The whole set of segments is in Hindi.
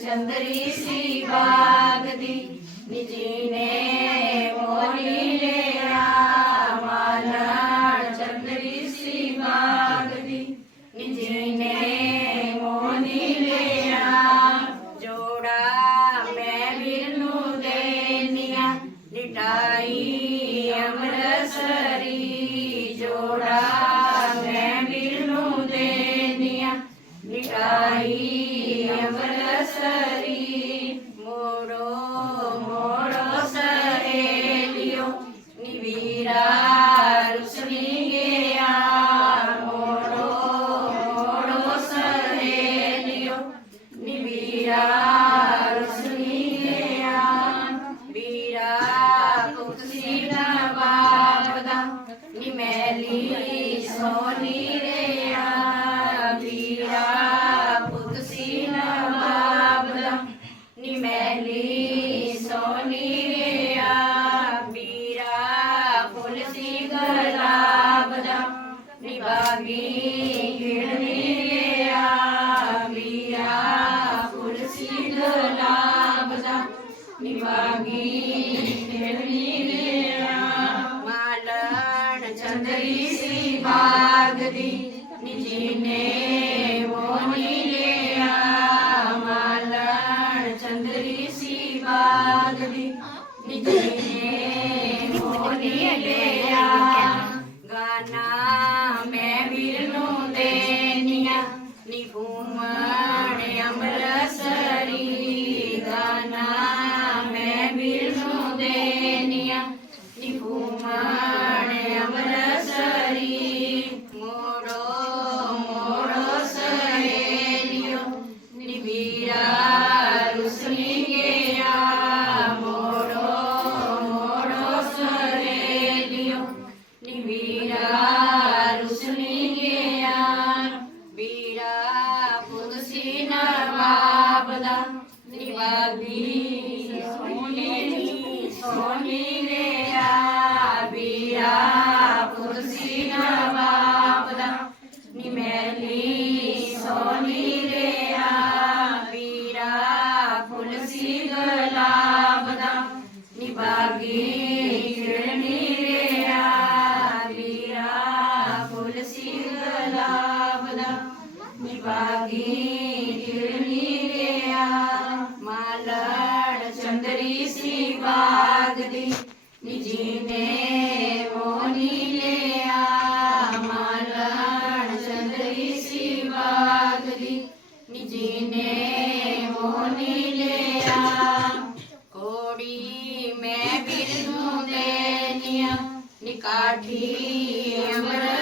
चन्द्री बागदी निजीने Mi melli sonire चन्द्री श्रीपादी निजिने भवदा निवादी काठी अमरा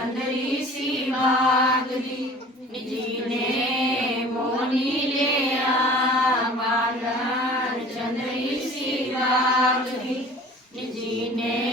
चंदरी सी बागरी जी ने मोनी ले आ, चंदरी सी बागरी निजी ने